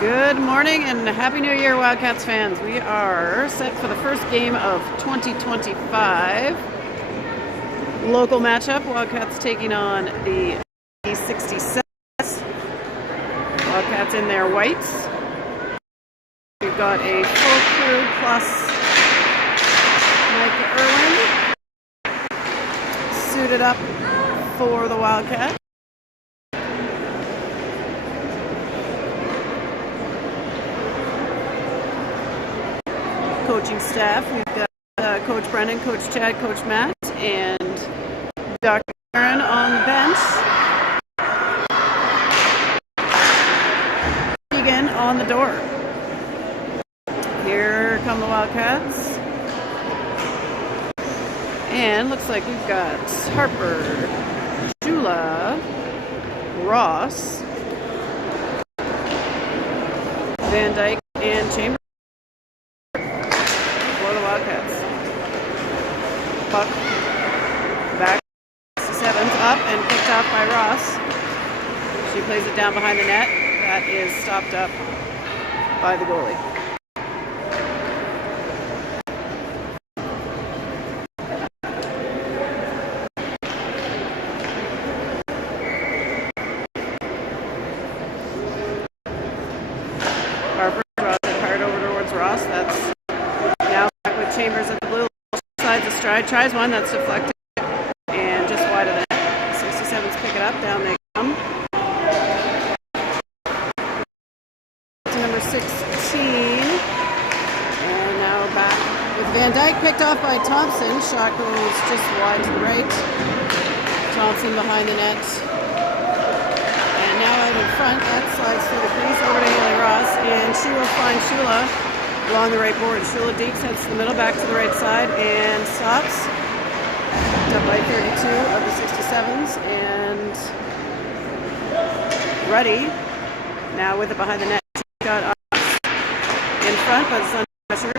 Good morning and Happy New Year, Wildcats fans. We are set for the first game of 2025. Local matchup, Wildcats taking on the 67. Wildcats in their whites. We've got a full crew plus Mike Irwin suited up for the Wildcats. Coaching staff, we've got Coach Brendan, Coach Chad, Coach Matt, and Dr. Aaron on the bench. Egan on the door. Here come the Wildcats. And looks like we've got Harper, Shula, Ross, Van Dyke, and Chambers. Wildcats. Puck back. 67's up and picked off by Ross. She plays it down behind the net. That is stopped up by the goalie. Harper draws it hard over towards Ross. That's Chambers at the blue sides of stride, tries one that's deflected and just wide of the net. 67s pick it up, down they come. To number 16, and now back with Van Dyke, picked off by Thompson. Shot goes just wide to the right. Thompson behind the net, and now out in front. That slides through the crease over to Haley Ross, and she will find Shula along the right board. Shula Deeks heads to the middle, back to the right side, and stops. Up by 32 of the 67s, and Ruddy now with it behind the net. She's got us in front, but it's under pressure.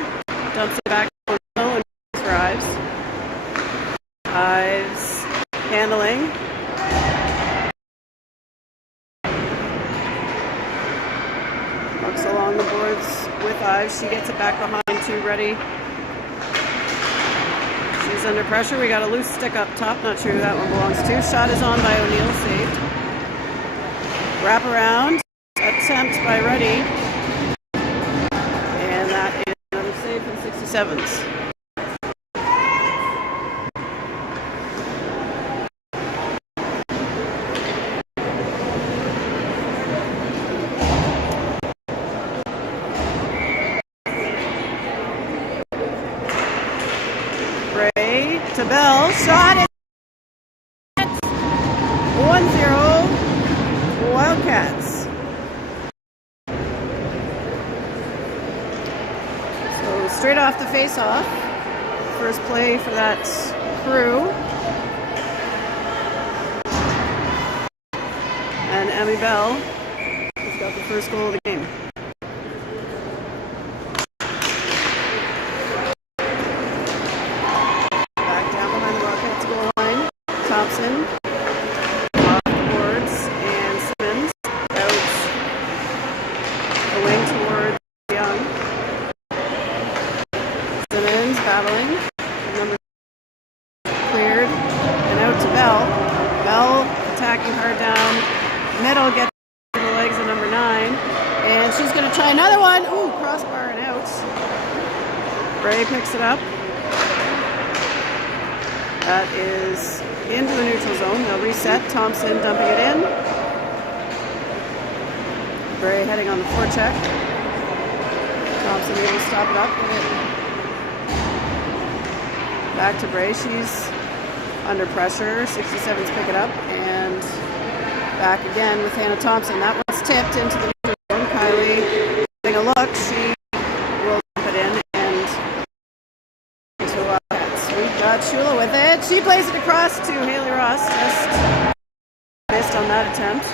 Dumps it back to Low and drives. Ives handling. Looks along the boards with Ives. She gets it back behind to Ready. She's under pressure. We got a loose stick up top. Not sure who that one belongs to. Shot is on by O'Neill. Saved. Wrap around. Attempt by Ready. And that is another save from 67s. To Bell, shot is 1-0 Wildcats. So straight off the face-off, first play for that crew. And Emmy Bell has got the first goal of the game. Thompson, off the boards, and Simmons out the wing towards Young. Simmons battling, number cleared, and out to Bell. Bell attacking hard down middle, gets to the legs of number 9, and she's going to try another one. Ooh, crossbar and out. Ray picks it up. That is into the neutral zone. They'll reset. Thompson dumping it in. Bray heading on the forecheck. Thompson able to stop it up. Back to Bray. She's under pressure. 67s pick it up. And back again with Hannah Thompson. That one's tipped into the neutral zone. Kylie getting a look. She will dump it in. Got Shula with it. She plays it across to Haley Ross. Just missed on that attempt.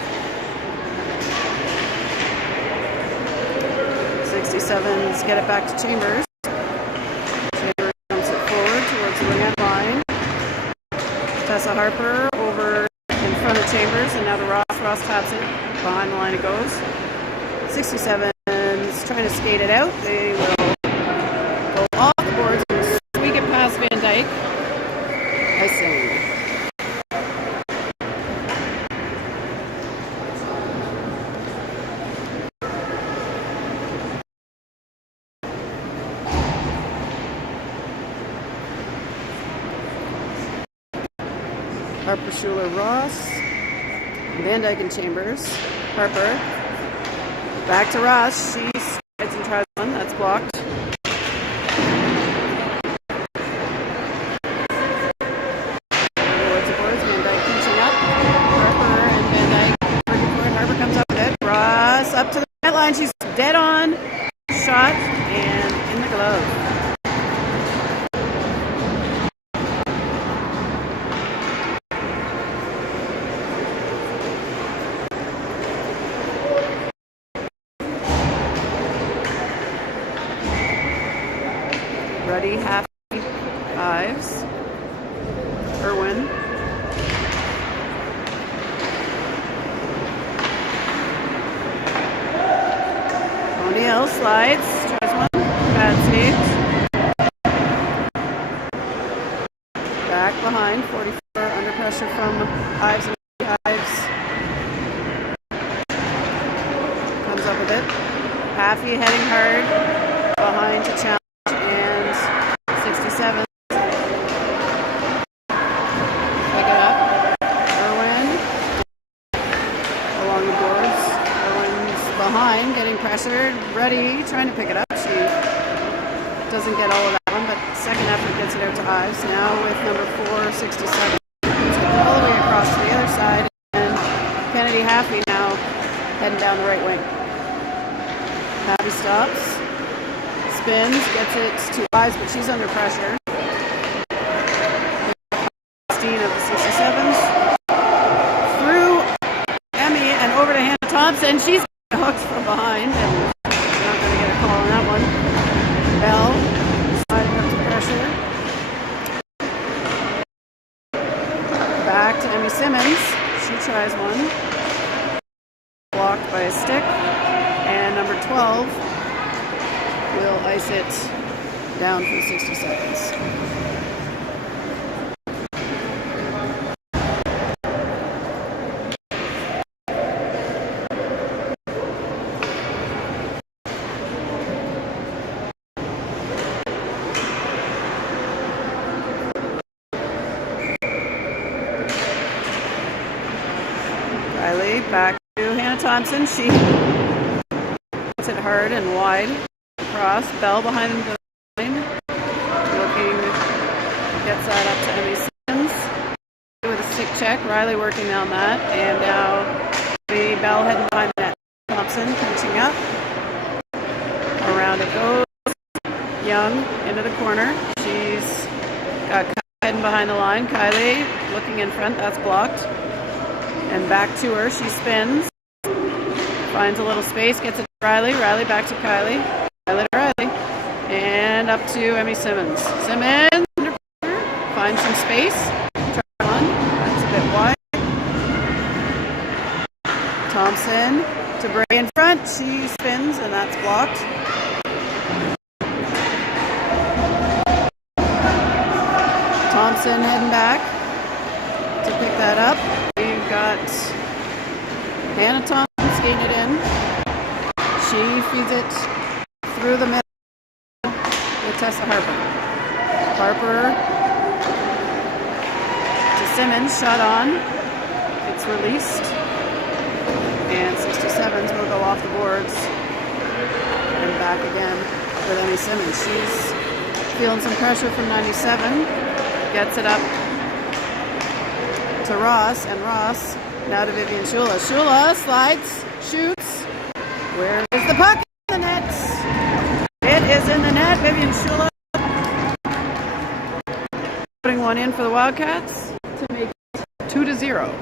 67s get it back to Chambers. Chambers dumps it forward towards the wing line. Tessa Harper over in front of Chambers, and now to Ross. Ross taps it behind the line. It goes. 67 trying to skate it out. They will go off the boards and squeak it past Van Dyke. Icing. Harper, Schuler, Ross, Van Dyke and Chambers. Harper, back to Ross. She slides and tries one. That's blocked. Towards the boards. Van Dyke pinching up. Harper and Van Dyke working for it. Harper comes up with it. Ross up to the net line. She's dead on. Shot and in the glove. Ready, half Ives. Irwin. O'Neill slides, tries one, bad save. Back behind, 44 under pressure from Ives and Ives. Comes up with it. Haffey heading hard, behind to challenge. 67. Pick it up. Irwin along the boards. Irwin's behind, getting pressured. Ready, trying to pick it up. She doesn't get all of that one, but second effort gets it out to Ives. Now with number 467. All the way across to the other side. And Kennedy Haffey now heading down the right wing. Haffey stops. Spins, gets it to Ives, but she's under pressure. 16 of the 67s. Through Emmy and over to Hannah Thompson. She's hooked from behind, and not going to get a call on that one. Bell sliding up to pressure. Back to Emmy Simmons. She tries one. Blocked by a stick. And number 12 will ice it down for 60 seconds. Riley back to Hannah Thompson. She hits it hard and wide. Cross, Bell behind the line, looking, gets that up to Emmy Simmons with a stick check. Riley working on that, and now Bell heading behind the net. Thompson pinching up, around it goes. Young into the corner. She's got Kylie heading behind the line. Kylie looking in front, that's blocked, and back to her. She spins, finds a little space, gets it to Riley. Riley back to Kylie. Riley, and up to Emmy Simmons. Simmons finds some space. Try one. That's a bit wide. Thompson to Bray in front. She spins, and that's blocked. Thompson heading back to pick that up. We've got Hannah Thompson skating it in. She feeds it through the middle with Tessa Harper. Harper to Simmons, shot on. It's released. And 67s will go off the boards. And back again with Emmy Simmons. She's feeling some pressure from 97. Gets it up to Ross, and Ross now to Vivian Shula. Shula slides, shoots. Where is the puck? In the net. It is in the net. Vivian Shula putting one in for the Wildcats to make it 2-0.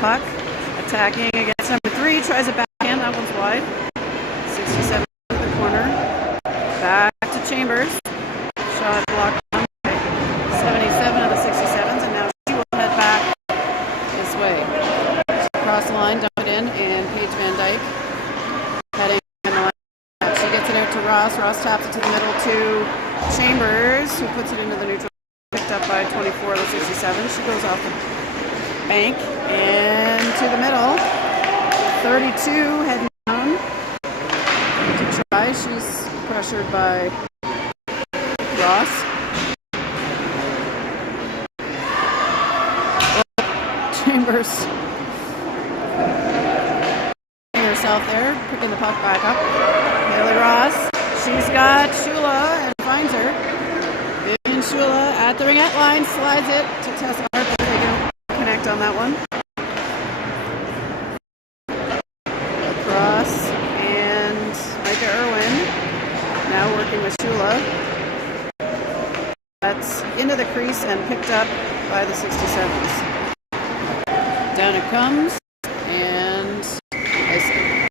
puck. Attacking against number 3, tries a backhand, that one's wide. 67 to the corner. Back to Chambers. Shot blocked by 77 of the 67s, and now she will head back this way. Across the line, dump it in, and Paige Van Dyke heading in the line. She gets it out to Ross. Ross taps it to the middle to Chambers, who puts it into the neutral. Picked up by 24 of the 67. She goes off the bank and to the middle. 32 heading down to try. She's pressured by Ross. Chambers herself there, picking the puck back up. Haley Ross, she's got Shula and finds her. Vivian Shula at the ringette line, slides it to Tessa Hart, but they don't connect on that one. Across, and Micah Irwin now working with Shula. That's into the crease and picked up by the 67s. Down it comes, and icing.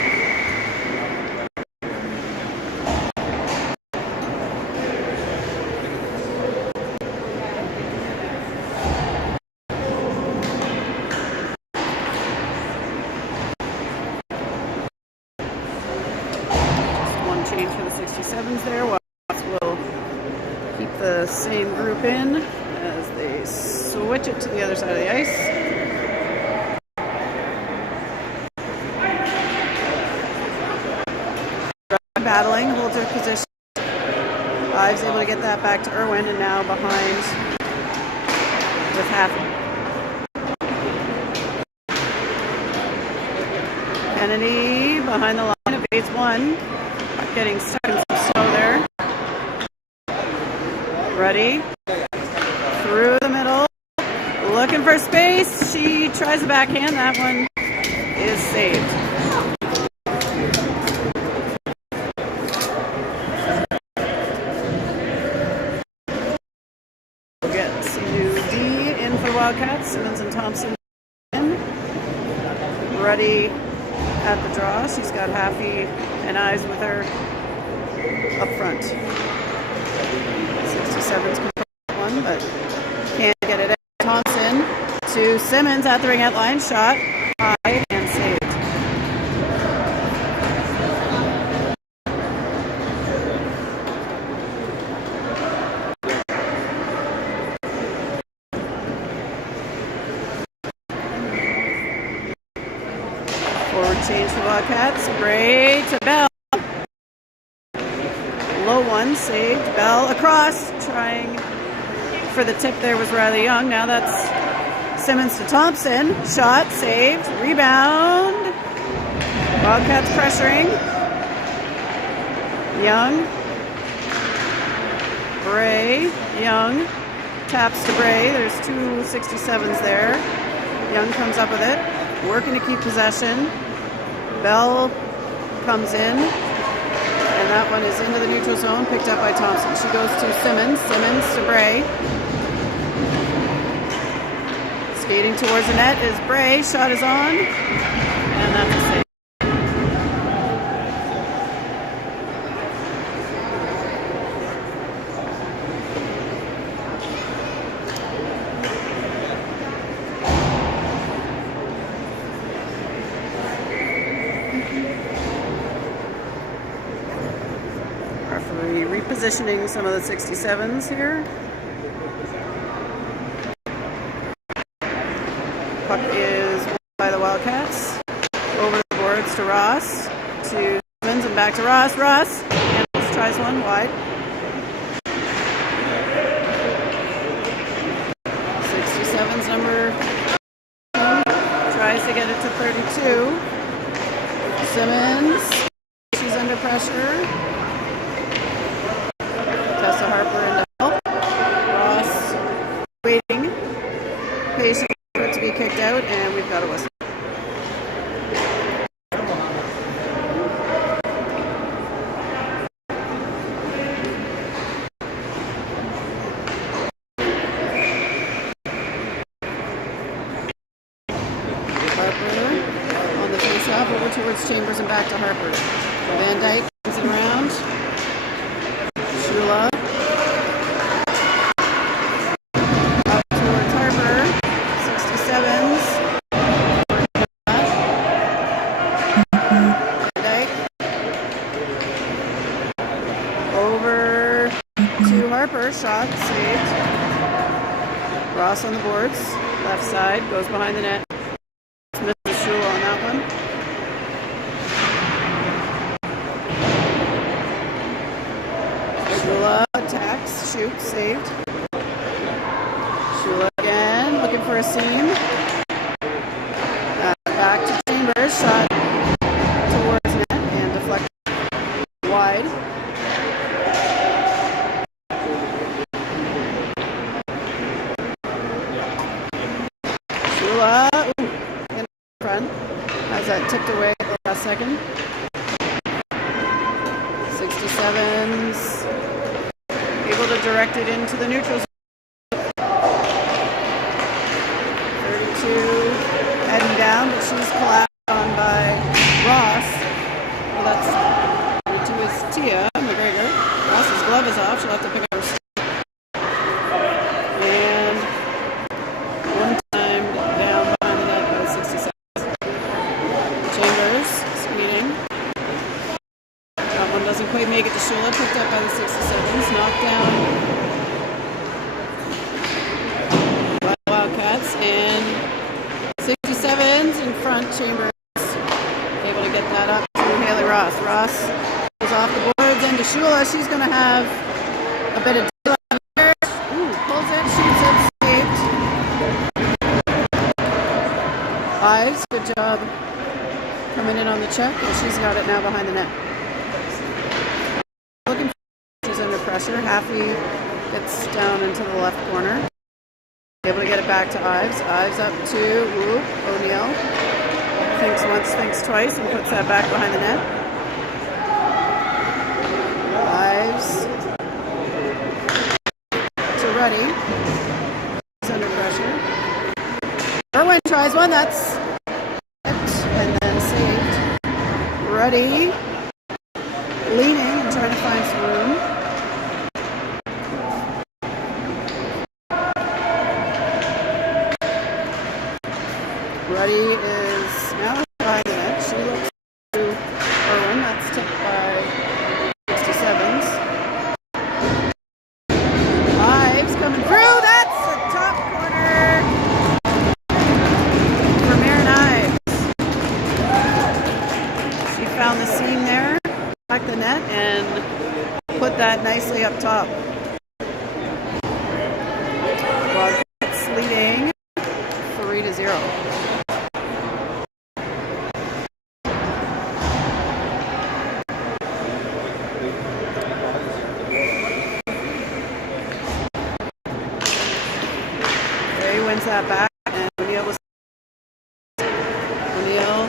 Just one change for the 67s there. Watts will keep the same group in as they switch it to the other side of the ice. Battling, holds her position. Ives able to get that back to Irwin, and now behind with Haffey. Kennedy behind the line, evades one. Getting stuck in some snow there. Ready. Through the middle. Looking for space. She tries a backhand. That one is saved. Wildcats, Simmons and Thompson in. Ready at the draw. She's got Haffey and Eyes with her up front. 67's control one, but can't get it out. Thompson to Simmons at the ringette line. Shot high and saved. Change for Wildcats. Bray to Bell. Low one, saved. Bell across, trying for the tip there was Riley Young. Now that's Simmons to Thompson. Shot, saved. Rebound. Wildcats pressuring. Young. Bray. Young. Taps to Bray. There's two 67s there. Young comes up with it. Working to keep possession. Bell comes in, and that one is into the neutral zone, picked up by Thompson. She goes to Simmons. Simmons to Bray. Skating towards the net is Bray. Shot is on, and that's a save. Repositioning some of the 67s here. Puck is won by the Wildcats. Over the boards to Ross, to Simmons, and back to Ross. Ross, and tries one wide. 67's number 2 tries to get it to 32. Simmons, she's under pressure. Tessa Harper in to help. Ross waiting, patient for it to be kicked out, and we've got a whistle. Chambers. Chambers and back to Harper. Van Dyke comes it around. Shula. Up towards Harper. 67s. Van Dyke. Over to Harper. Shot saved. Ross on the boards. Left side. Goes behind the net. Misses Shula on that one. Shula attacks, shoots, saved. Shula again, looking for a seam. Back to Chambers, shot towards net and deflected wide. Shula, in front, has that tipped away at the last second. 67s. Able to direct it into the neutral zone. 32 heading down, but she's collapsed on by Ross. Well, that's 32 is Tia McGregor. Ross's glove is off. She'll have to pick up her stick. And one time down behind the net by the 67. Chambers speeding. That one doesn't quite make it to Shula. Picked up by the 67s. Knocked down by the Wildcats. And 67s in front. Chambers able to get that up to Haley Ross. Ross goes off the boards into Shula. She's going to have a bit of daylight here. Ooh, pulls it, shoots it, saved. Ives, good job coming in on the check, and she's got it now behind the net. Looking for, she's under pressure. Haffey gets down into the left corner. Able to get it back to Ives. Ives up to O'Neill. Thinks once, thinks twice, and puts that back behind the net. Ives to Ruddy. He's under pressure. Irwin tries one, that's it, and then saved. Ruddy leaning and trying to find some room. Ruddy is now behind the net. She looks to Irwin. That's tipped by 67s. Ives coming through. That's the top corner for Maren Ives. She found the seam there, back the net, and put that nicely up top. Wildcats leading 3-0. Wins that back, and O'Neill was O'Neill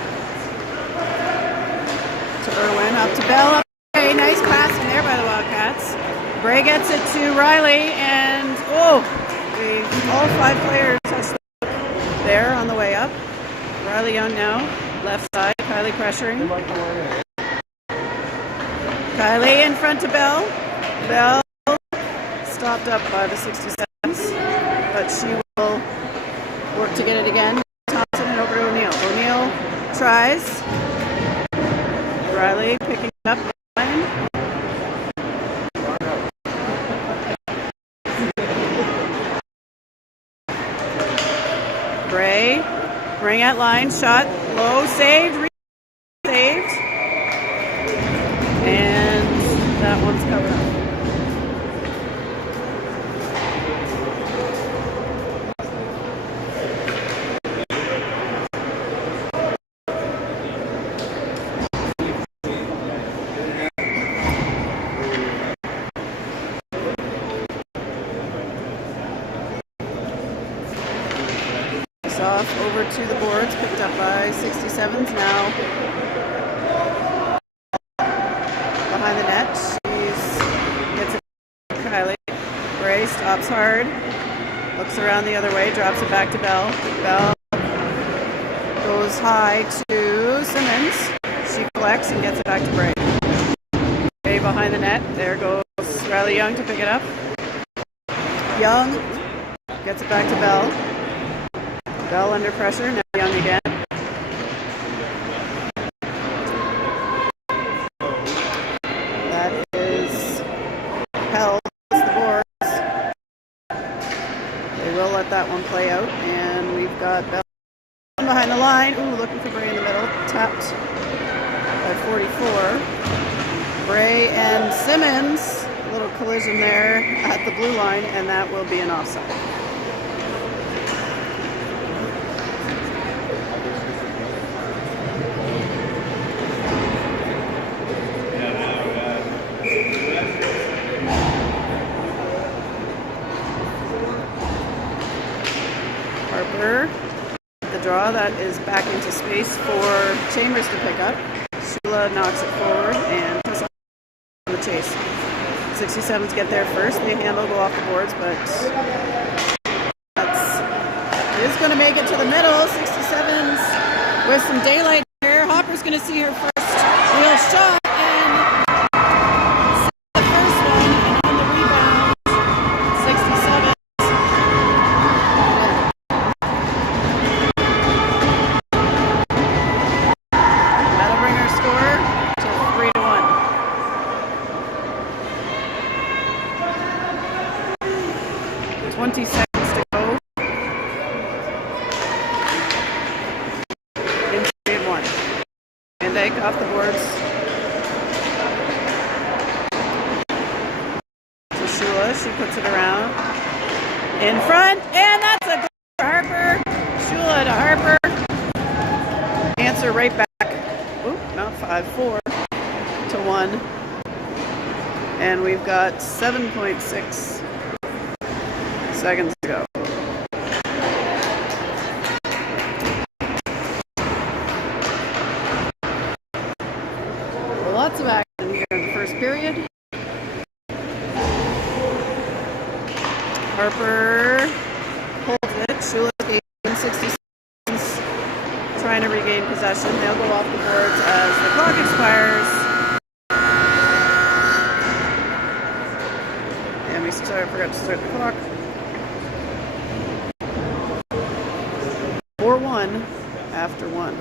to Irwin, up to Bell, up to Bray. Nice pass in there by the Wildcats. Bray gets it to Riley, and all 5 players touched there on the way up. Riley Young now, left side. Kylie pressuring. Kylie in front to Bell. Bell stopped up by the 67s, but she will work to get it again. Thompson and over to O'Neill. O'Neill tries. Riley picking it up. Bray, bring at line, shot, low, saved, saved. And that one's covered up. Off over to the boards, picked up by 67s now. Behind the net, she's gets it to Kylie. Bray stops hard, looks around the other way, drops it back to Bell. Bell goes high to Simmons. deflects and gets it back to Bray. Bray behind the net. There goes Riley Young to pick it up. Young gets it back to Bell. Bell under pressure. Now Young again. That is held the boards. They will let that one play out, and we've got Bell behind the line. Ooh, looking for Bray in the middle. Tapped by 44. Bray and Simmons. A little collision there at the blue line, and that will be an offside. Harper. The draw that is back into space for Chambers to pick up. Shula knocks it forward and puts on the chase. 67s get there first. They handle, go off the boards, but it is going to make it to the middle. 67s with some daylight here. Hopper's going to see her first real shot and the first one, and on the rebound, 67. That'll bring our score to 3-1. Seconds to go in period 1. Van Dyke off the boards to Shula. She puts it around in front, and that's a goal for Harper. Shula to Harper. Answer right back. Oop, not 5-4 to 1. And we've got 7.6 seconds to go. Lots of action here in the first period. Harper holds it. Shula gains 60 seconds, trying to regain possession. They'll go off the boards as the clock expires. And we forgot to start the clock. 4-1 after 1.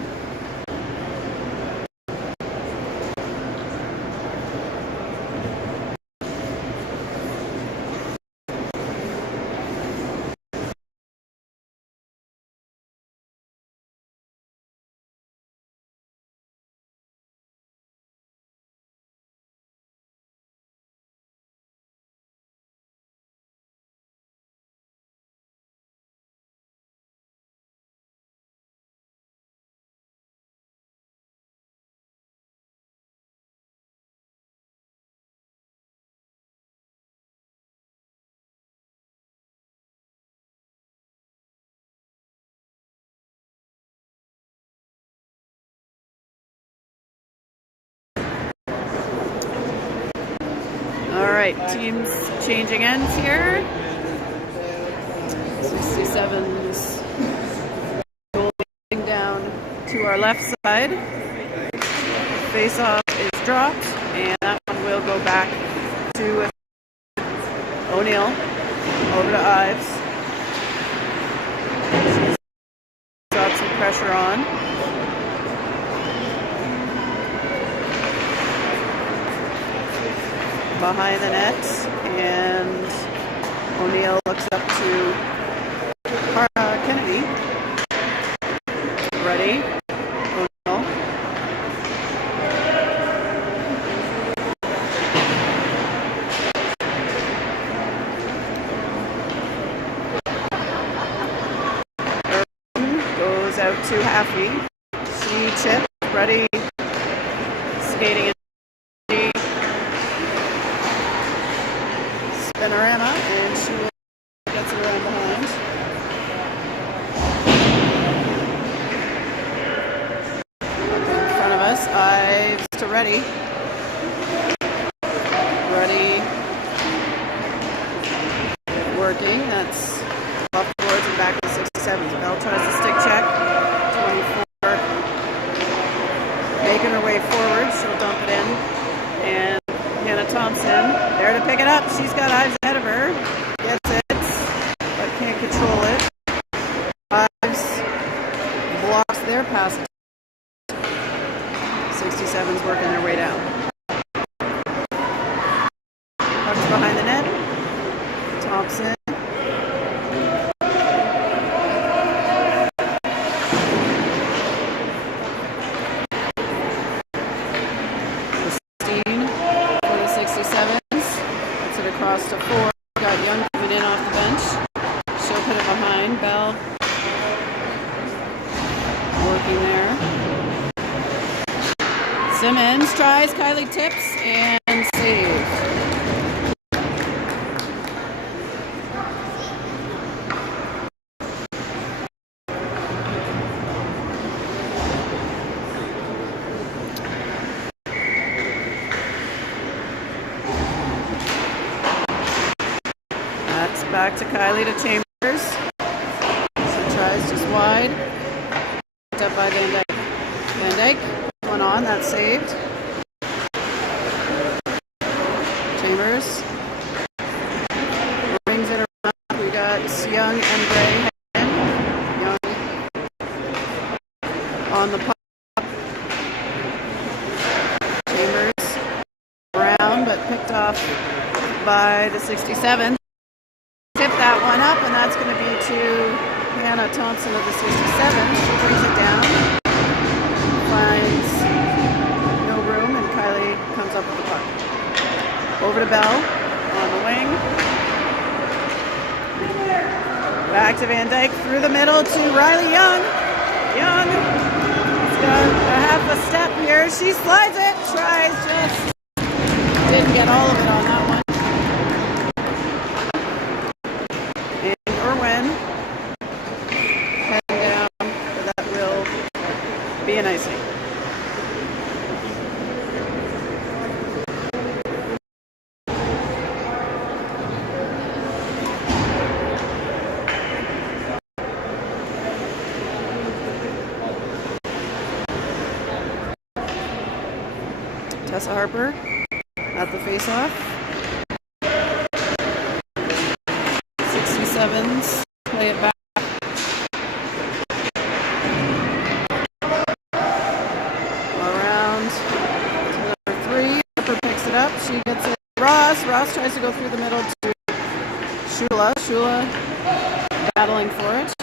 Alright, teams changing ends here. 67's going down to our left side. Face-off is dropped, and that one will go back to O'Neill. Over to Ives. She's got some pressure on. Behind the net, and O'Neill looks up to Kennedy. Ready? O'Neill. Goes out to Haffey. She chips. Ready? Skating in. Spinorama, and she gets it around behind. Up in front of us, Ives to Ready. Ready. Working, that's off the boards and back to 67. Bell tries to stick check. 24. Making her way forward. can't control it. Ives blocks their pass. 67's working their way down. Puck's behind the net. Thompson. For the 67s. Puts it across to 4. Got Young coming in off the bench. She'll put it behind. Bell working there. Simmons tries. Kylie tips and saves. That's back to Kylie to Chambers. She tries just wide. Picked up by Van Dyke. Van Dyke, one on, that's saved. Chambers brings it around. We got Young and Gray. Young on the puck. Chambers around, but picked off by the 67. Tip that one up, and that's going to be to Hannah Thompson of the 67. She brings it down, finds no room, and Kylie comes up with the puck. Over to Bell on the wing. Back to Van Dyke through the middle to Riley Young. Young has got a half a step here. She slides it, tries, just didn't get all of it on that one. Heading down, but that will be an icing. Tessa Harper at the face-off. 67s play it back. Around to number 3. Harper picks it up. She gets it. Ross tries to go through the middle to Shula. Shula battling for it.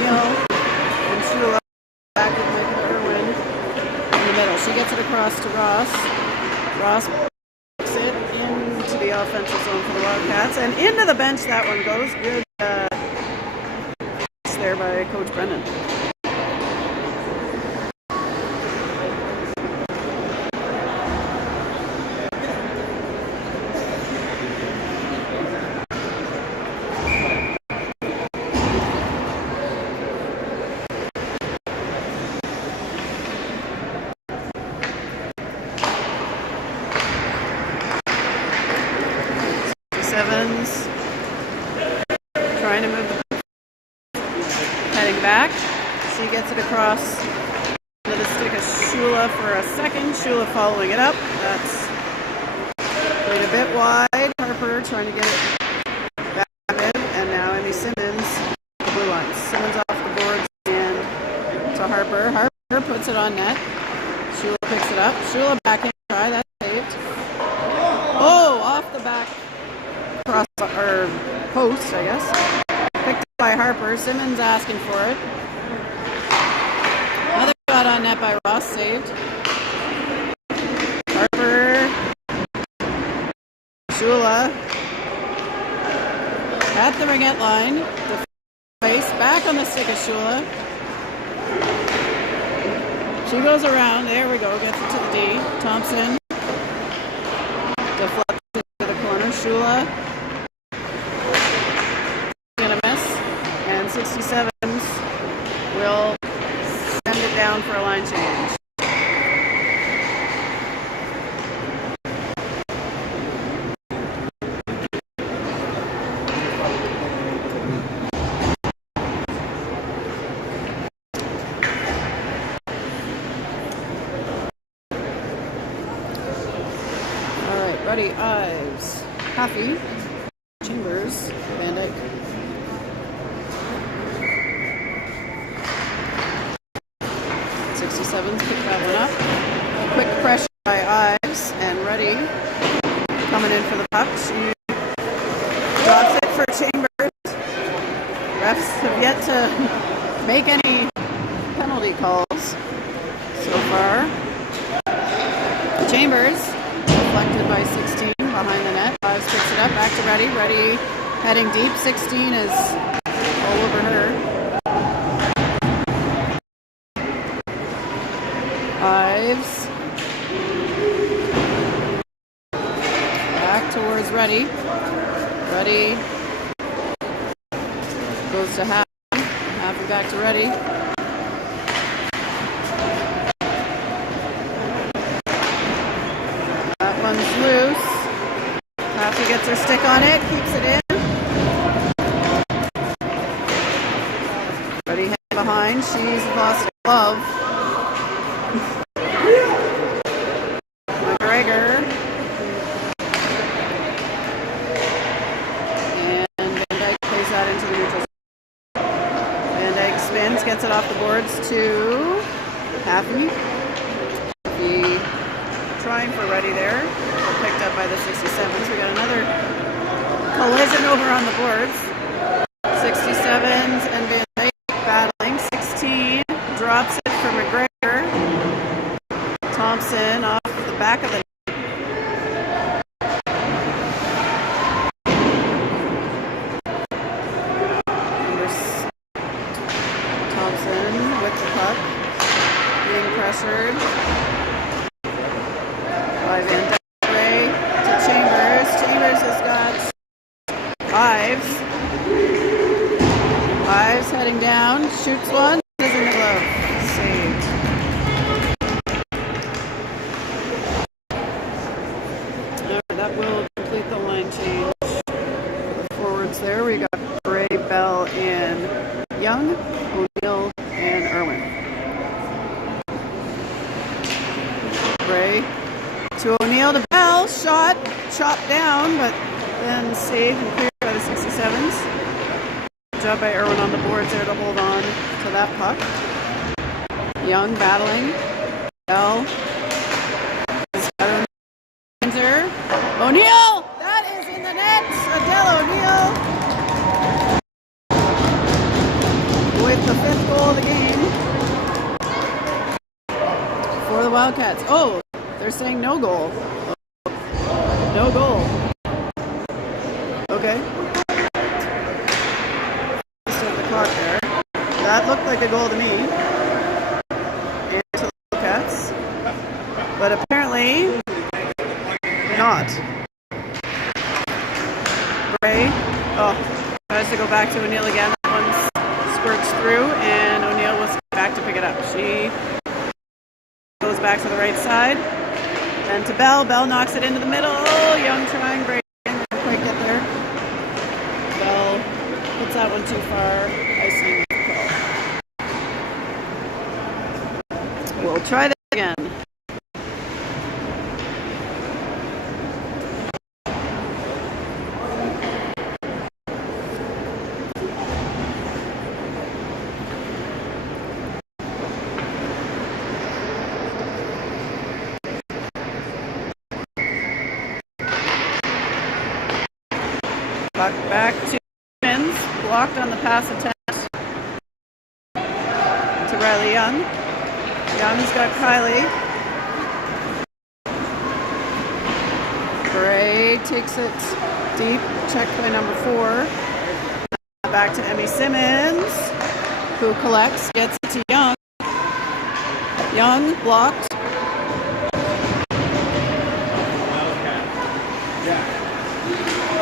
O'Neill and Shula back with Michael Irwin in the middle. She gets it across to Ross. Ross picks it into the offensive zone for the Wildcats, and into the bench that one goes. Good there by Coach Brennan. Sevens trying to move the heading back. She gets it across to the stick of Shula for a second. Shula following it up. That's played a bit wide. Harper trying to get it back in, and now Emmy Simmons, the blue line. Simmons off the boards and to Harper. Harper puts it on net. Shula picks it up. Shula back in try. That's saved. Oh, off the back. Cross or post, I guess. Picked up by Harper. Simmons asking for it. Another shot on net by Ross, saved. Harper. Shula. At the ringette line. The face back on the stick of Shula. She goes around. There we go. Gets it to the D. Thompson. Deflects it to the corner. Shula. 67s will send it down for a line change. All right, Buddy Ives Haffey. Chambers, Van Dyke. '67's pick that one up. Quick pressure by Ives and Ruddy coming in for the puck. She drops it for Chambers. Refs have yet to make any penalty calls so far. Chambers deflected by 16 behind the net. Ives picks it up, back to Ruddy. Ruddy heading deep. 16 is all over her. Ives back towards Ruddy. Ruddy goes to Haffey. Haffey back to Ruddy. That one's loose. Haffey gets her stick on it, keeps it in. Ruddy heading behind. She's lost a glove. McGregor. And Van Dyke plays that into the neutral zone. Van Dyke spins, gets it off the boards to Haffey. Haffey trying for Ruddy there. Picked up by the 67s. We got another collision over on the boards. 67s and Van Dyke battling. 16 drops it for McGregor. Thompson off the back of the net. Thompson with the puck. Being pressured by Van Dyke. To Chambers. Chambers has got Ives. Ives heading down. Shoots one. Is in the glove. Saved. That will complete the line change. The forwards there. We got Bray, Bell, and Young, O'Neill, and Irwin. Bray to O'Neill to Bell. Shot. Chopped down, but then saved and cleared by the 67s. Good job by Irwin on the boards there to hold on to that puck. Young battling. Bell. O'Neill! That is in the net! Adele O'Neill with the 5th goal of the game for the Wildcats. Oh, they're saying no goal. No goal. Okay. Start the clock there. That looked like a goal to me. And to the Wildcats. But apparently not. Bray. Oh, tries to go back to O'Neill again. That one squirts through, and O'Neill was back to pick it up. She goes back to the right side. Then to Bell. Bell knocks it into the middle. Oh, Young trying. Bray didn't quite get there. Bell puts that one too far. Icing call. We'll try that again. Back to Simmons, blocked on the pass attempt to Riley Young. Young's got Kylie. Bray takes it deep, checked by number 4. Back to Emmy Simmons, who collects, gets it to Young. Young blocked.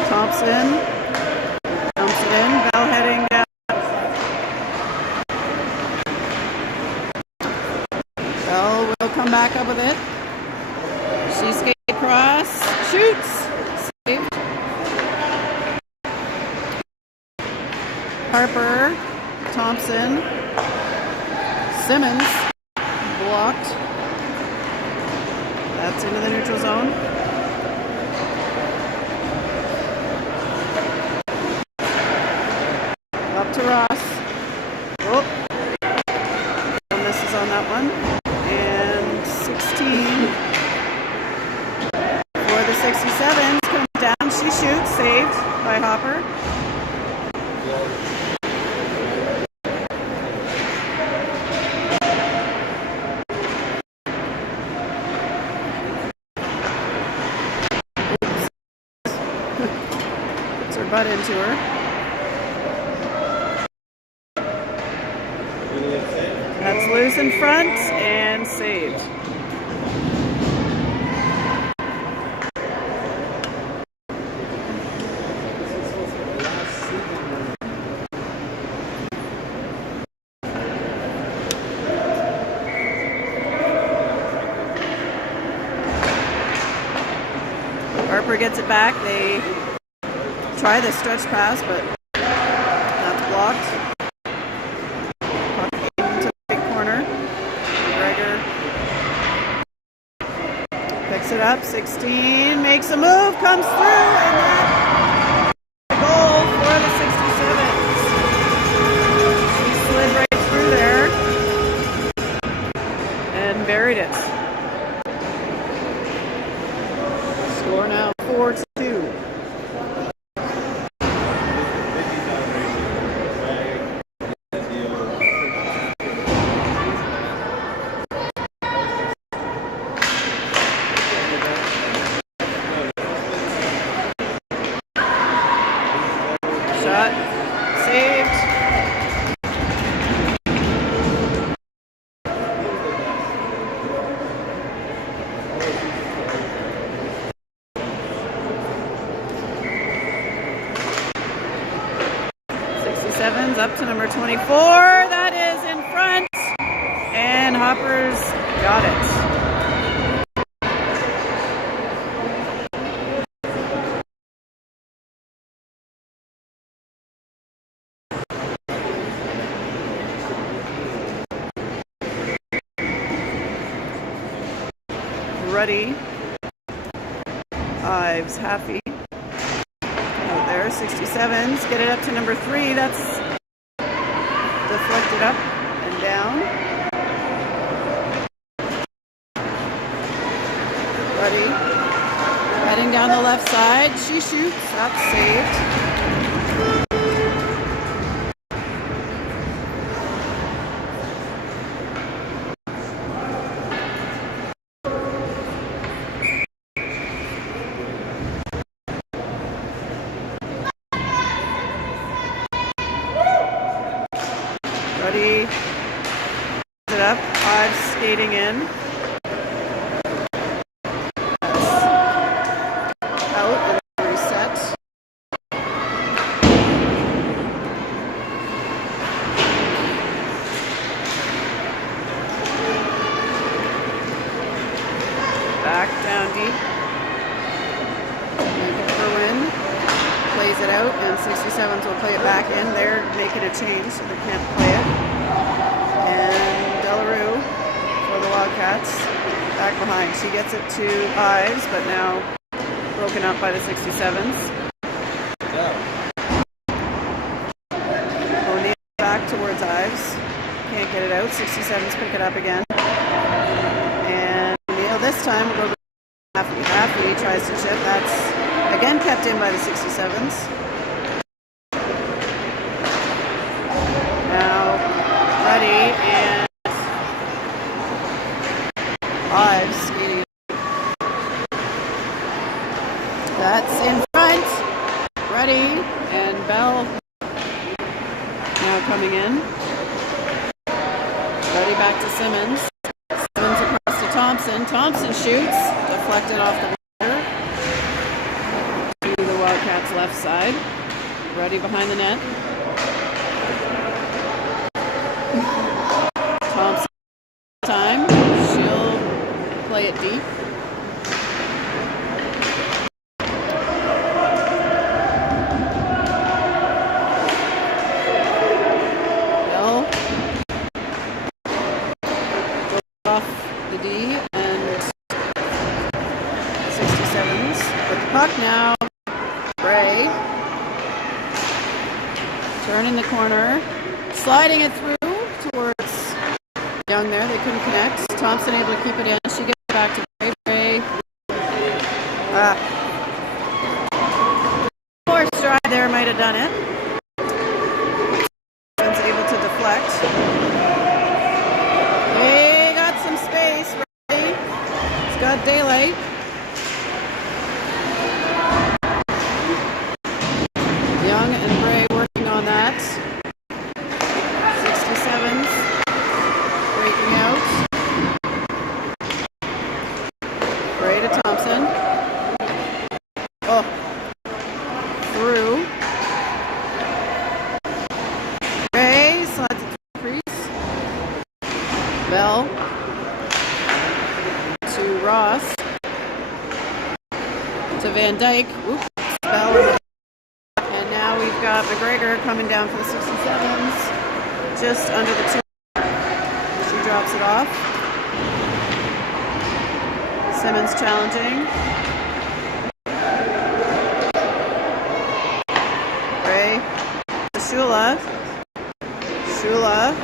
Thompson dumps it in. Bell heading down. Bell will come back up with it. She skates across. Shoots. Saved. Harper. Thompson. Simmons. Blocked. That's into the neutral zone. by Hopper. Puts her butt into her. That's loose in front and saved. Harper gets it back. They try the stretch pass, but that's blocked. Puck into the big corner. McGregor picks it up. 16 makes a move, comes through, and that's a goal for the 67s. She slid right through there and buried it. Score now 4-2. Shot saved. Up to number 24. That is in front. And Hopper's got it. Ruddy. Ives, Haffey. Out there, 67s. Get it up to number 3. That's deflected up and down. Ruddy heading down the left side. She shoots. That's saved. Ruddy it up. 5 skating in. Out and reset. Back down deep. Berwin plays it out, and 67s will play it back in. They're making a change, so they can't play it. And Delarue for the Wildcats back behind. She gets it to Ives, but now broken up by the 67s. O'Neill back towards Ives. Can't get it out. 67s pick it up again. And O'Neill this time will go to Haffey. Haffey tries to chip. That's again kept in by the 67s. Now Ruddy and Ives skating. That's in front. Ruddy and Bell now coming in. Ruddy back to Simmons. Simmons across to Thompson. Thompson shoots. Deflected off the border to the Wildcats' left side. Ruddy behind the net. Thompson time. She'll play it deep. Bell goes off the D, and 67s with the puck now. Bray turning the corner, sliding it through towards Young there. They couldn't connect. Thompson able to keep it in. She gets it back to Bray. 4 strikes. wide there might have done it. Simmons able to deflect. They got some space. Right? He's got daylight. Young and Bray working on that. 67s breaking out. Bray to Thompson. Oh, through. Bray slides it to the crease. Bell to Ross. To Van Dyke. Oops, Bell. And now we've got McGregor coming down for the 67s. Just under the 2. She drops it off. Simmons challenging. Bray to Shula. Shula.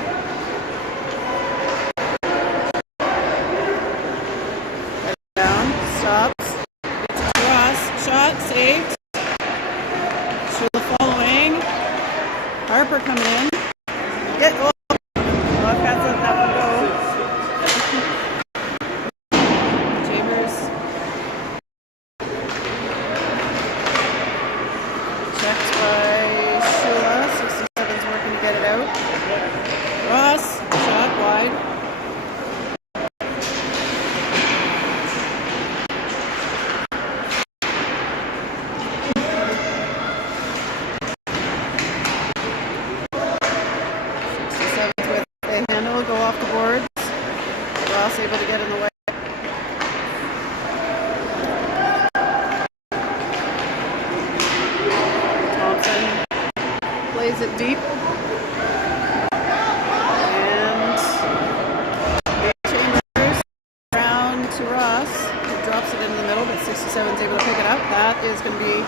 Down. Stops. Gets it to Ross. Shot. Saved. Shula following. Harper coming in. Get goal. Wildcats let that one go. Chambers. Checked by Shula. 67's working to get it out. Ross. Shot wide. Go off the boards. Ross able to get in the way. Thompson plays it deep. And Chambers around to Ross. He drops it in the middle, but 67's able to pick it up. That is going to be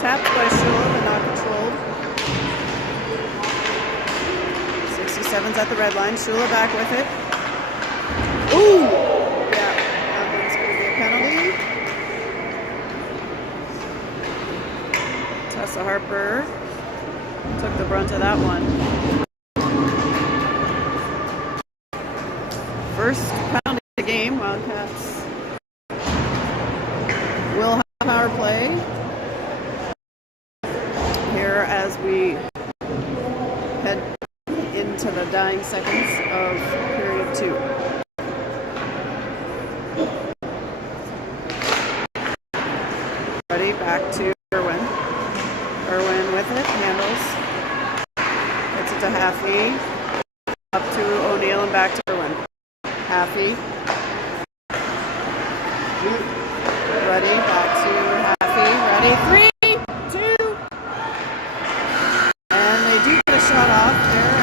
tapped by Shula, but not controlled. 67's at the red line. Shula back with it. Ooh! Yeah, that one's going to be a penalty. Tessa Harper took the brunt of that one. First penalty of the game. Wildcats will have power play here as we head into the dying seconds of period 2. Ready, back to Irwin. Irwin with it, handles. Gets it to Haffey. Up to O'Neill and back to Irwin. Haffey. Ready, back to Haffey. Ready, 3, 2. And they do get a shot off there.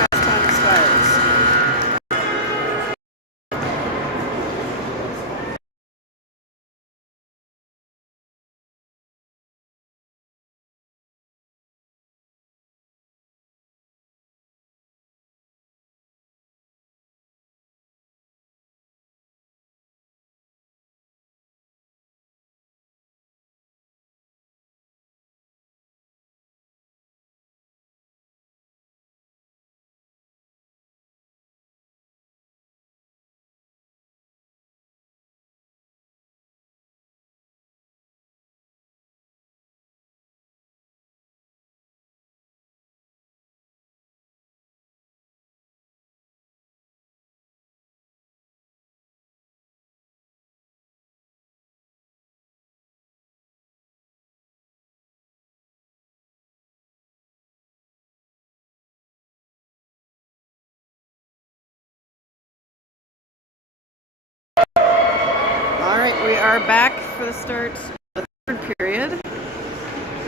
We are back for the start of the third period.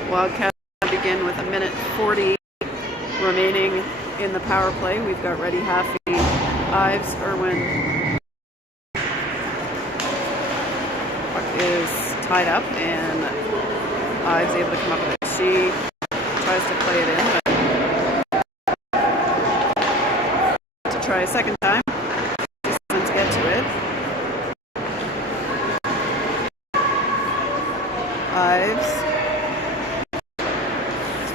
Wildcats begin with 1:40 remaining in the power play. We've got Ready, Haffey, Ives, Irwin. Puck is tied up and Ives able to come up with it. She tries to play it in, but to try a second time. She doesn't get to it. Ives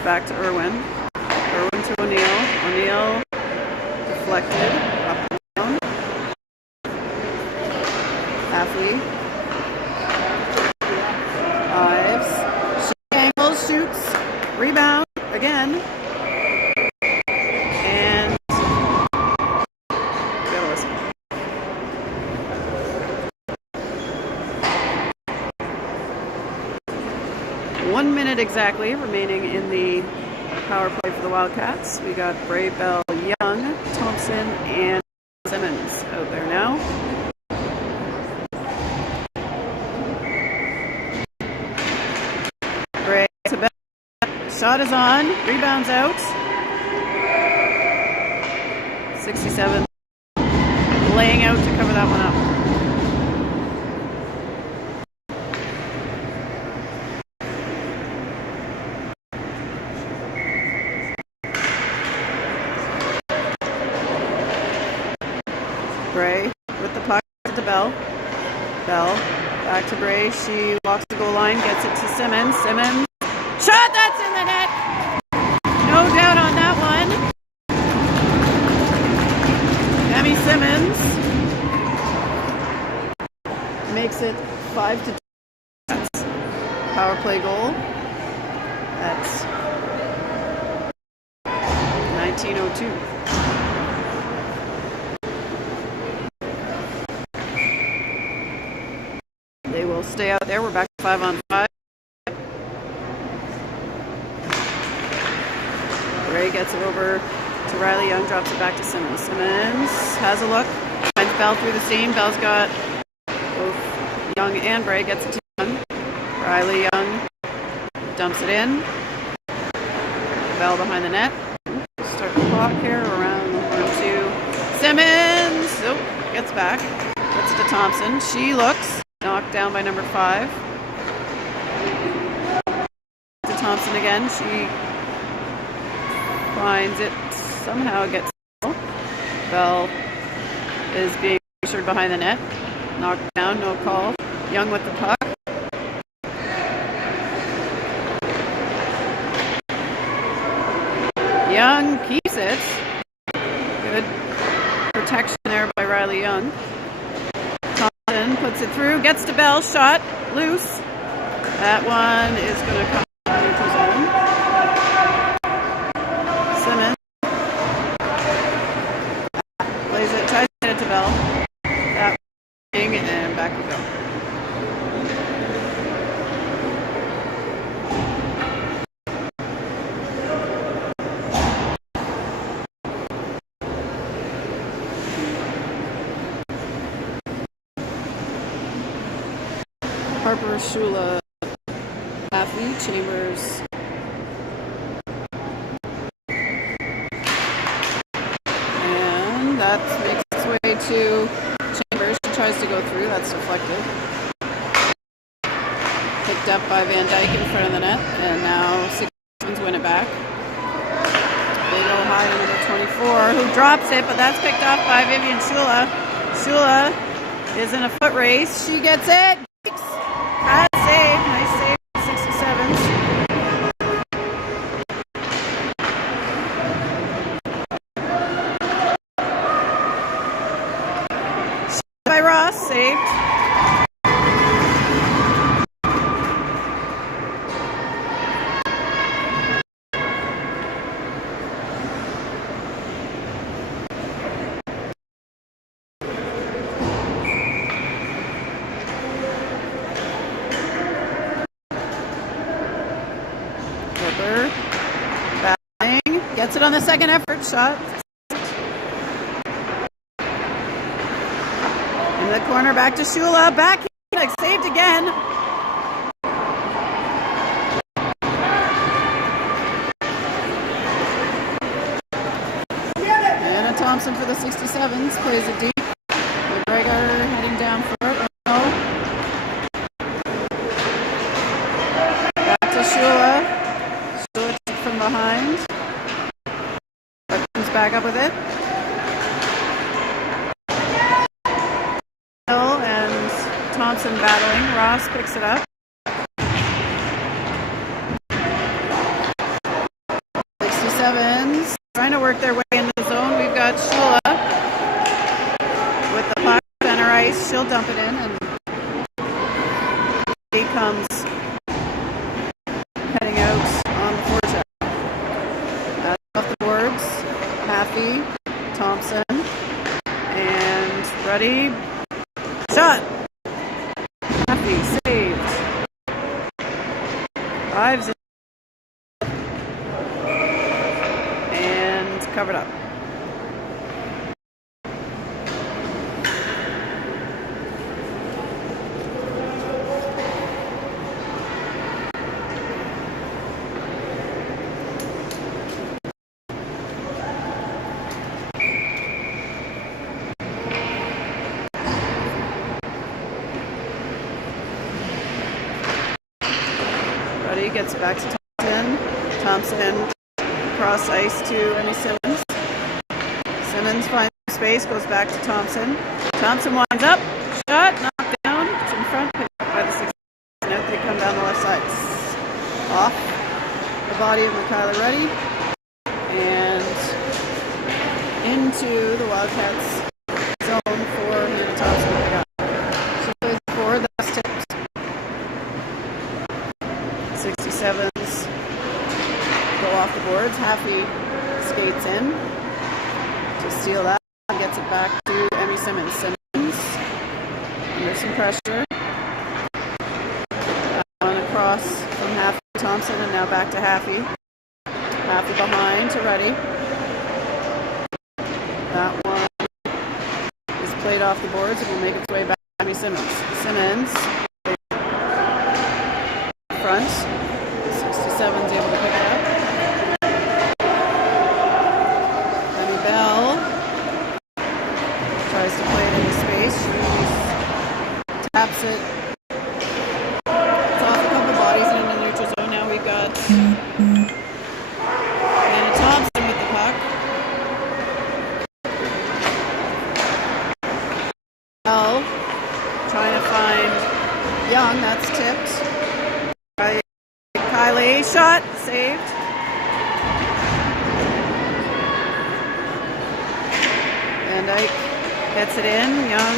back to Irwin. Irwin to O'Neill. O'Neill deflected. Up and down. Halfley. Ives. She angles, shoots. Rebound again. And get a whistle. One minute exactly remaining in the power play for the Wildcats. We got Bray, Bell, Young, Thompson, and Simmons out there now. Bray to Bell. Shot is on. Rebounds out. 67. Laying out to cover that one up. Bray with the puck to Bell. Bell back to Bray. She walks the goal line, gets it to Simmons. Simmons. Shot! That's in the net! No doubt on that one. Emmy Simmons makes it 5-2. That's power play goal. That's 19:02. They will stay out there. We're back to 5-on-5. Ray gets it over to Riley Young, drops it back to Simmons. Simmons has a look, finds Bell through the seam. Bell's got both Young and Bray, gets it to Young. Riley Young dumps it in. Bell behind the net. Start the clock here around 1-2. Simmons! Oh, gets back. Gets it to Thompson. She looks. Knocked down by number 5. To Thompson again. She finds it, somehow gets Bell. Bell is being pressured behind the net. Knocked down, no call. Young with the puck. Young keeps it. Good protection there by Riley Young. Thompson puts it through, gets to Bell, shot, loose. That one is going to come into zone. Simmons plays it, tries to get it to Bell. That one, and back we go. Harper, Shula, Laffey, Chambers, and that makes its way to Chambers. She tries to go through, that's deflected. Picked up by Van Dyke in front of the net, and now 6 win it back. They go high to number 24, who drops it, but that's picked off by Vivian Shula. Shula is in a foot race. She gets it. Nice save, 67. By Ross, saved. Gets it on the second effort shot. In the corner, back to Shula. Back, saved again. Anna Thompson for the 67s plays it deep. McGregor heading down for it. Back to Shula. Shula from behind. Back up with it. Hill and Thompson battling. Ross picks it up. 67s trying to work their way into the zone. We've got Shula with the puck, center ice. She'll dump it in, and he comes heading out on the forecheck. Off the boards, Haffey, Thompson, and ready. Shot! Haffey saved. Ives and covered up. Gets back to Thompson. Thompson cross ice to Emmy Simmons. Simmons finds space, goes back to Thompson. Thompson winds up. Shot, knocked down. It's in front, picked up by the 6. Now they come down the left side. Off the body of Michaela Ruddy. And into the Wildcats zone for Hannah Thompson. She plays forward. That's tipped. 67s go off the boards. Haffey skates in to steal that. Gets it back to Emmy Simmons. Simmons under some pressure. On across from Haffey to Thompson, and now back to Haffey. Haffey behind to Ruddy. That one is played off the boards and will make its way back to Emmy Simmons. Simmons front. 67's able to pick it up. Lenny Bell tries to play it into space. She taps it. It's off a couple bodies and in the neutral zone. Now we've got Hannah Thompson with the puck. Bell trying to find Young. That's tipped. Kylie, shot, saved. Van Dyke gets it in. Young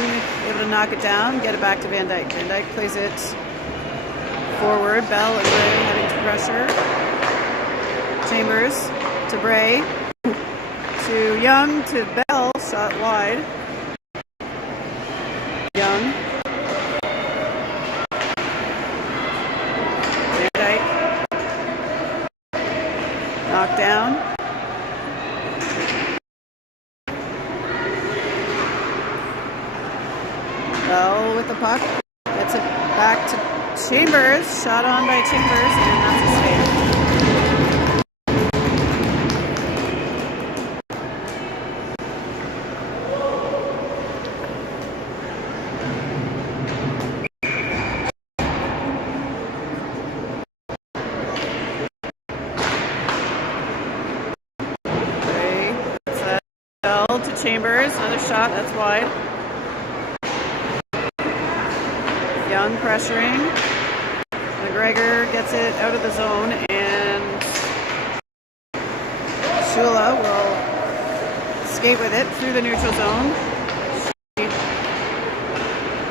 able to knock it down, get it back to Van Dyke. Van Dyke plays it forward. Bell and Bray heading to pressure. Chambers to Bray. To Young to Bell, shot wide. Young. Knocked down. Bell with the puck. Gets it back to Chambers. Shot on by Chambers, and that's a save. To Chambers, another shot, that's wide. Young pressuring. McGregor gets it out of the zone, and Shula will skate with it through the neutral zone. She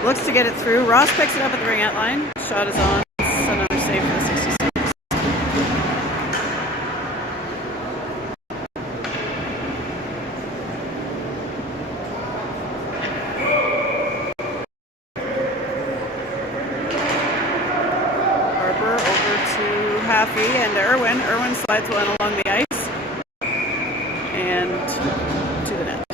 looks to get it through. Ross picks it up at the ring-out line. Shot is on. It's another save for the 66. Haffey and Irwin. Irwin slides one along the ice and to the net.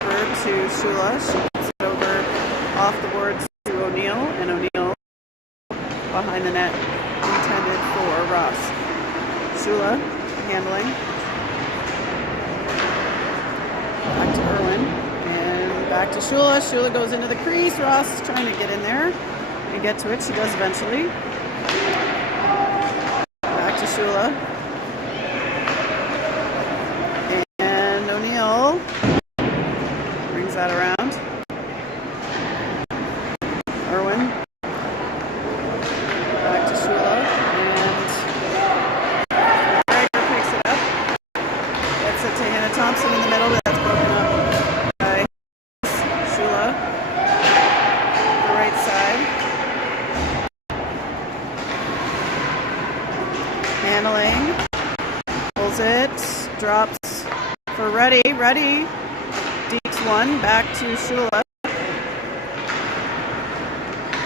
Over to Shula. She gets it over off the boards to O'Neill, and O'Neill behind the net intended for Ross. Shula handling. Back to Irwin, and back to Shula. Shula goes into the crease. Ross is trying to get in there and get to it. She does eventually. Back to Shula. And O'Neill brings that around. drops for Reddy. Reddy dekes one, back to Shula.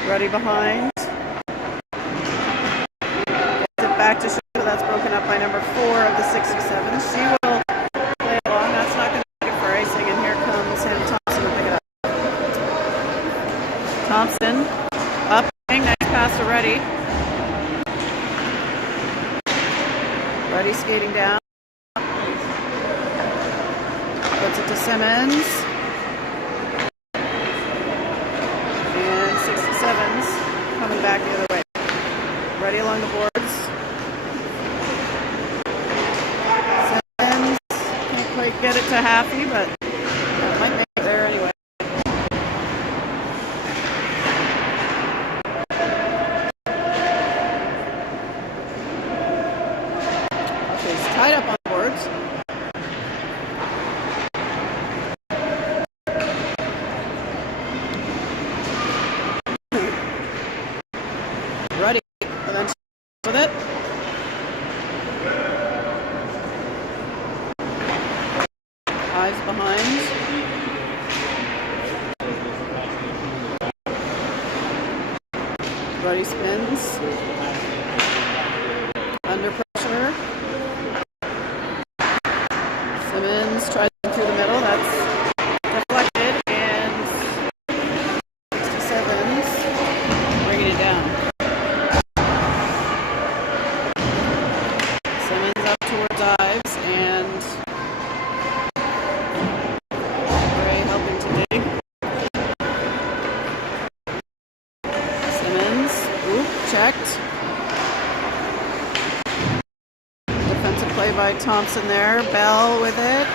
Reddy behind. Gets it back to Shula. That's broken up by number 4 of the 67. She will play along. That's not going to make it for icing. And here comes Sammy Thompson to pick it up. Thompson up. Nice pass to Reddy. Reddy skating down. Puts it to Simmons. And 67's coming back the other way. Reddy along the boards. Simmons can't quite get it to Haffey, but might make it there anyway. Okay, it's tied up on the boards. Reddy eventually with it. Eyes behind. Reddy spins. Under pressure. Simmons tries through the middle. That's deflected, and 67's bringing it down. Simmons up towards Ives, and Gray helping to dig. Simmons, checked. Defensive play by Thompson there. Bell with it.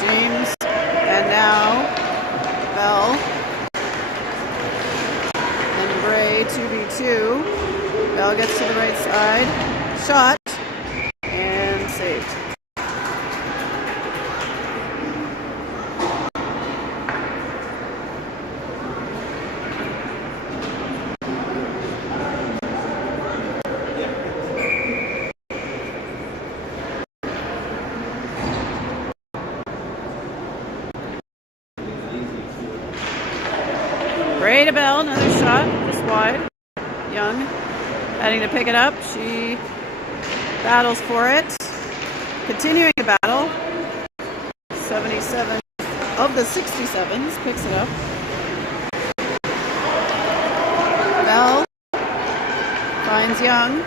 James, and now Bell. And Bray 2v2. Bell gets to the right side. Shot. And saved. Bray to Bell, another shot, just wide. Young heading to pick it up. She battles for it. Continuing the battle. 77 of the 67s picks it up. Bell finds Young.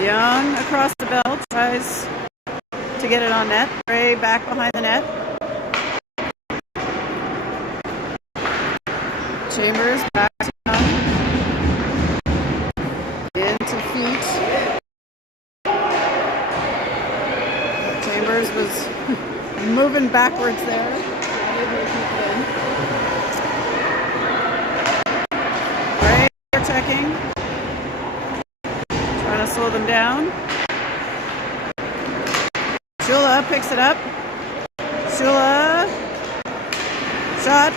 Young across the Bell, tries to get it on net. Bray back behind the net. Chambers back to Young. Into feet. Chambers was moving backwards there. Able to keep it in. Gray checking. Trying to slow them down. Shula picks it up. Shula. Shot.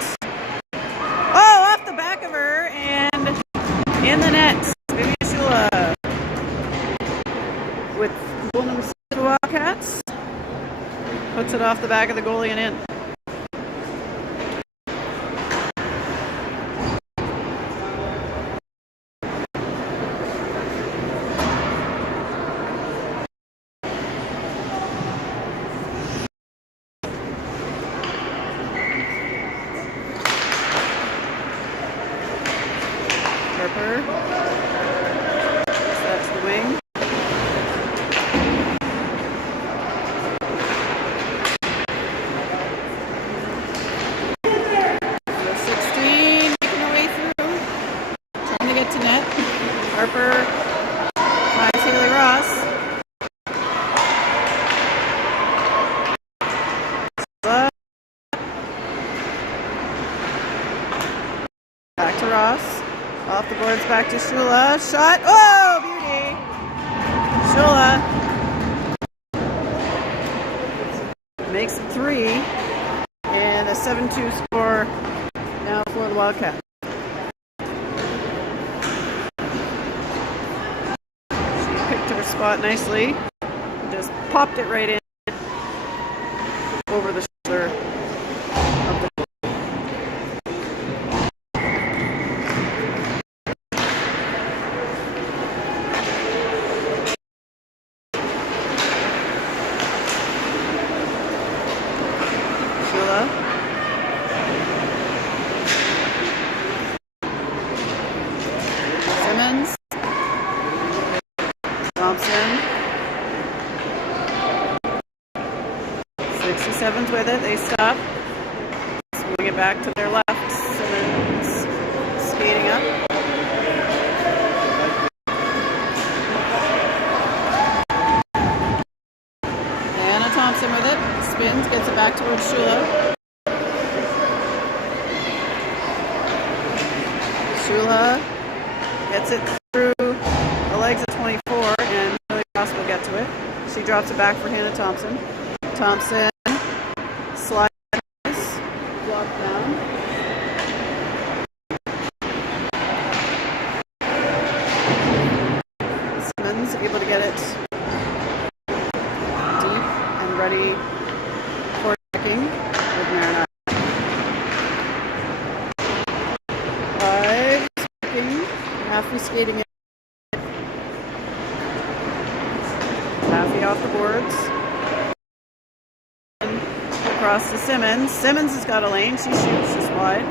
Oh, off the back of her and in the net. Nepean Shula with the Wildcats. Puts it off the back of the goalie and in. Harper. That's the wing. So 16 making her way through. Trying to get to net. Harper finds Haley Ross. Back to Ross. Off the boards, back to Shula. Shot. Oh, beauty. Shula makes it 3. And a 7-2 score now for the Wildcats. She picked her spot nicely. Just popped it right in over the shoulder of the goal. Shula. Simmons. Thompson. 67's with it. They stop. Swing it back to their left. Simmons skating up. Anna Thompson with it. Spins, gets it back towards Shula. Shula gets it through the legs of 24, and Millie Ross will get to it. She drops it back for Hannah Thompson. Thompson slides, blocked down. Simmons able to get it deep and ready for checking with Marinette. Five, checking, Haffey skating in. Haffey off the boards. Across to Simmons. Simmons has got a lane. She shoots just wide.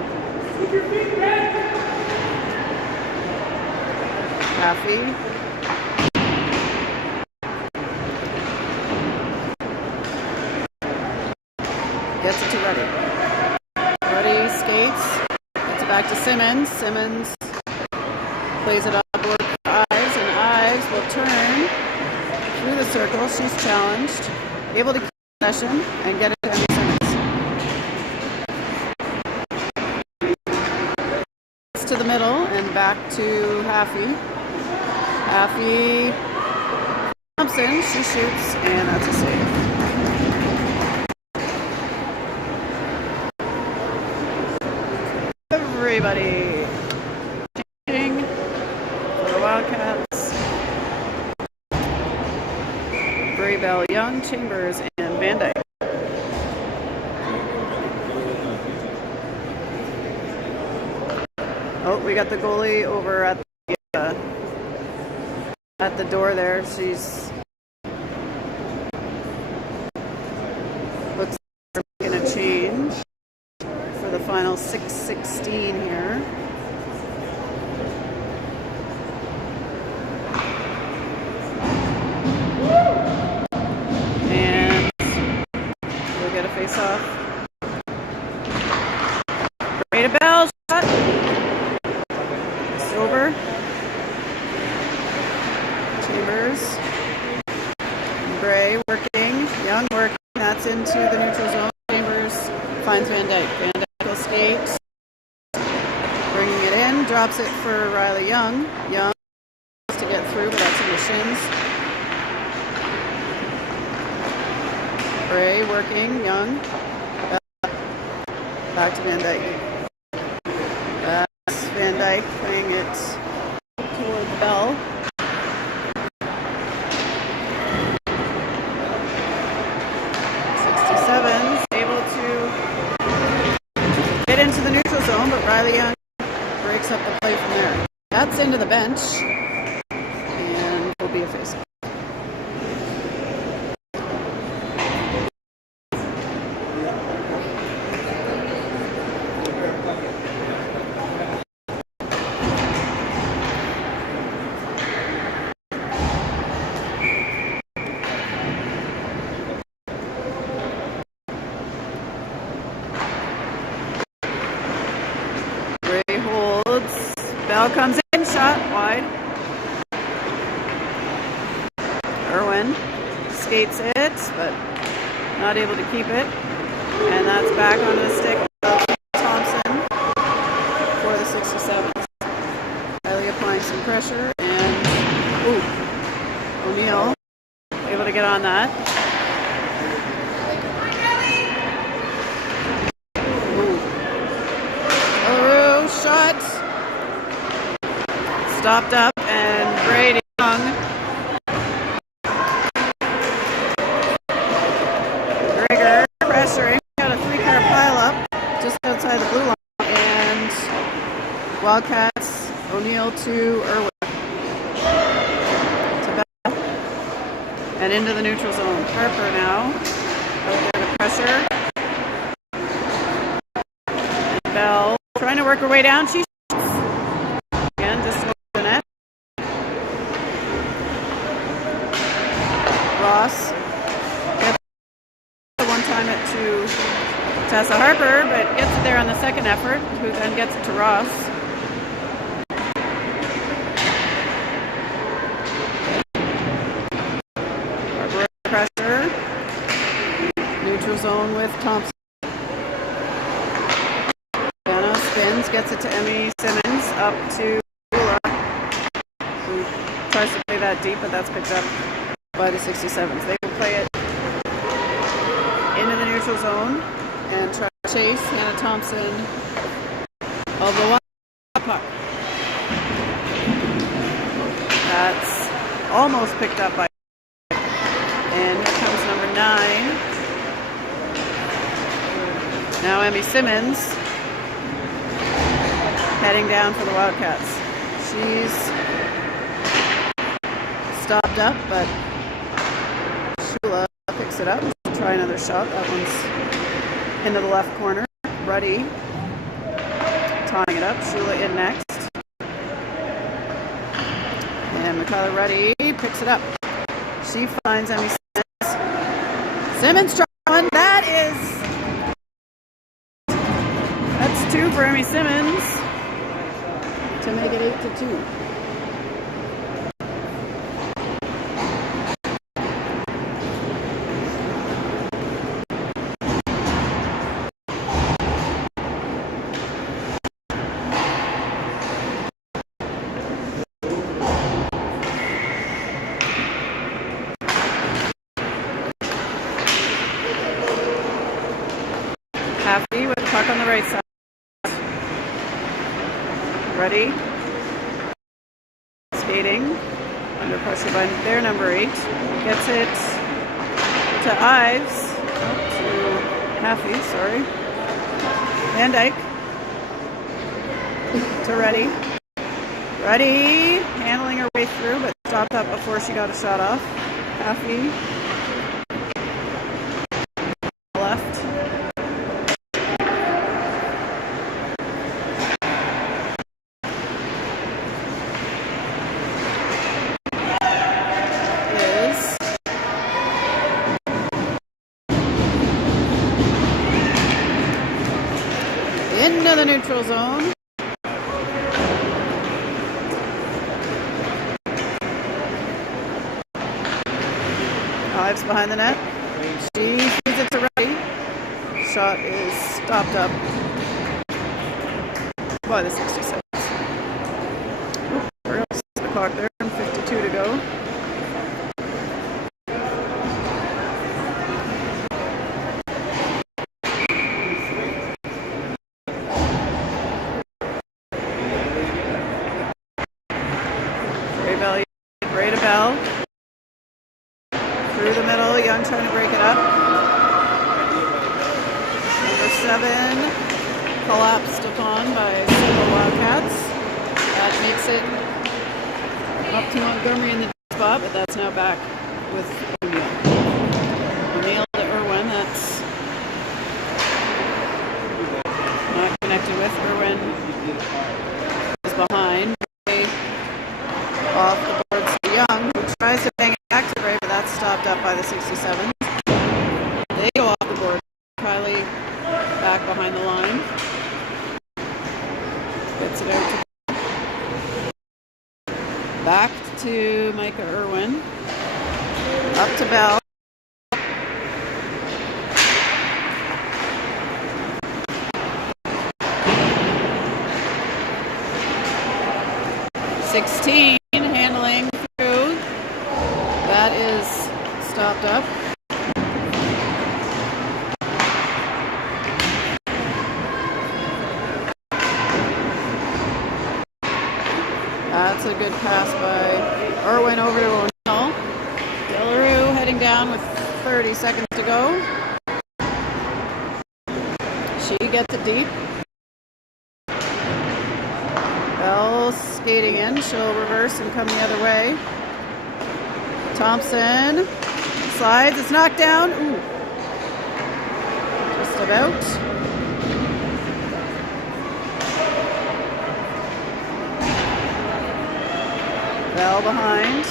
Haffey. Gets it to Ruddy. Ruddy skates. Gets it back to Simmons. Simmons plays it off the board for Ives, and Ives will turn through the circle. She's challenged. Able to keep possession and get it to Emmy Simmons. To the middle and back to Haffey. Haffey Thompson, she shoots, and that's a save. Everybody changing for the Wildcats. Braybell, Young, Chambers, and Van Dyke. Oh, we got the goalie over at the door there. She's looks like we're making a change for the final 6:16 here. And we'll get a face-off. Breda Bell shot. Over. Chambers. Gray working. Young working. That's into the neutral zone. Chambers finds Van Dyke. Van Dyke will skate. Bringing it in. Drops it for Riley Young. Young has to get through, but that's in the shins. Gray working. Young. Back to Van Dyke. Van Dyke playing it toward Bell. Able to get into the neutral zone, but Riley Young breaks up the play from there. That's into the bench, and will be a face-off. Bell comes in, shot wide. Irwin skates it, but not able to keep it. And that's back onto the stick of Thompson for the 67th. Riley applying some pressure, and O'Neill able to get on that. Belarus shot. Stopped up, and Brady Young Wildcats. O'Neill to Irwin. To Bell. And into the neutral zone. Harper now. Out there to pressure. And Bell trying to work her way down. She shoots. Again, just over the net. Ross gets one time it to Tessa Harper, but gets it there on the second effort, who then gets it to Ross. Harper pressure. Neutral zone with Thompson. Anna spins, gets it to Emmy Simmons, up to Shula, who tries to play that deep, but that's picked up by the 67s. They will play it into the neutral zone and try to chase Hannah Thompson of the puck. That's almost picked up by, and here comes number 9. Now Emmy Simmons heading down for the Wildcats. She's stopped up, but Shula picks it up. She'll try another shot. That one's into the left corner. Ruddy tying it up. Shula in next. And Michaela Ruddy picks it up. She finds Emmy Simmons. Simmons tries one. That's 2 for Emmy Simmons to make it 8-2. Happy with the puck on the right side. Ready. Skating. Under pressure by their number 8. Gets it to Ives. To Haffey, sorry. Van Dyke. To Ready. Ready. Handling her way through, but stopped up before she got a shot off. Haffey. Left. Into the neutral zone. Ives behind the net. She feeds it to Ready. Shot is stopped up by the 67s. Where else is the clock there? 52 to go. Ray to Bell. Through the middle, Young trying to break it up. Number 7 collapsed upon by several Wildcats. That makes it up to Montgomery in the spot, but that's now back with O'Neill. O'Neill to Irwin, that's not connected with. Irwin is behind. Off the boards to Young, who tries to bang it back to Ray, but that's stopped up by the 67s. They go off the board. Kylie back behind the line. Gets it out to back to Micah Irwin. Up to Bell. (16) handling through. That is stopped up. That's a good pass by Irwin over to O'Neill. Delarue heading down with 30 seconds to go. She gets it deep. skating in. She'll reverse and come the other way. Thompson slides. It's knocked down. Ooh. Just about. Bell behind.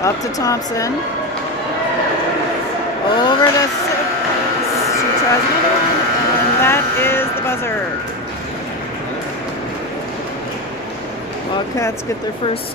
Up to Thompson. Over the six. She tries another one, and that is the buzzer. Wildcats get their first